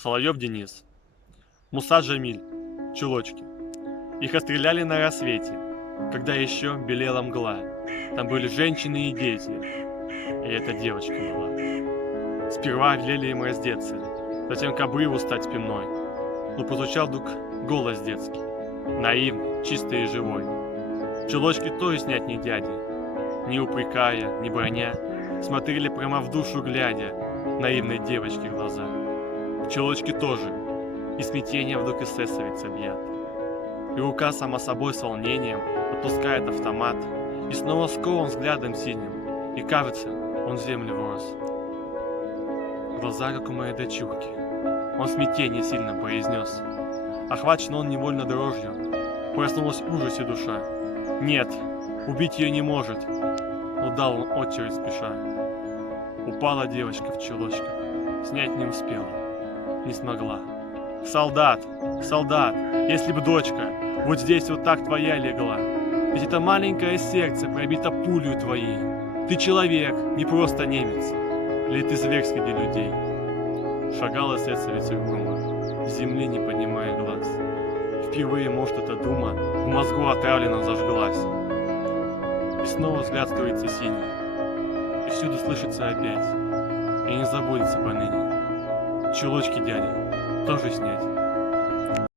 Соловьев Денис, Муса Джамиль, чулочки. Их отстреляли на рассвете, когда еще белела мгла. Там были женщины и дети, и эта девочка была. Сперва велели им раздеться, затем к обрыву стать спиной. Но прозвучал вдруг голос детский, наивный, чистый и живой. Чулочки тоже снять не дяди, не упрекая, не броня, смотрели прямо в душу глядя, наивной девочке в глаза. Чулочки тоже, и смятение вдруг эсэсовец объят. И рука сама собой с волнением отпускает автомат, и снова скован взглядом синим, и кажется, он в землю врос. Глаза, как у моей дочурки, он в смятении сильно произнес. Охвачен он невольно дрожью, проснулась в ужасе душа. Нет, убить ее не может, но дал он очередь спеша. Упала девочка в чулочках, снять не успела, не смогла. Солдат, солдат, если бы дочка вот здесь вот так твоя легла, ведь это маленькое сердце пробито пулью твоей. Ты человек, не просто немец, или ты зверь среди людей. Шагала эсэсовец угрюмо, с земли не поднимая глаз. Впервые, может, эта дума в мозгу отравленно зажглась. И снова взгляд строится синий, и всюду слышится опять, и не забудется поныне. Чулочки дяди тоже снять.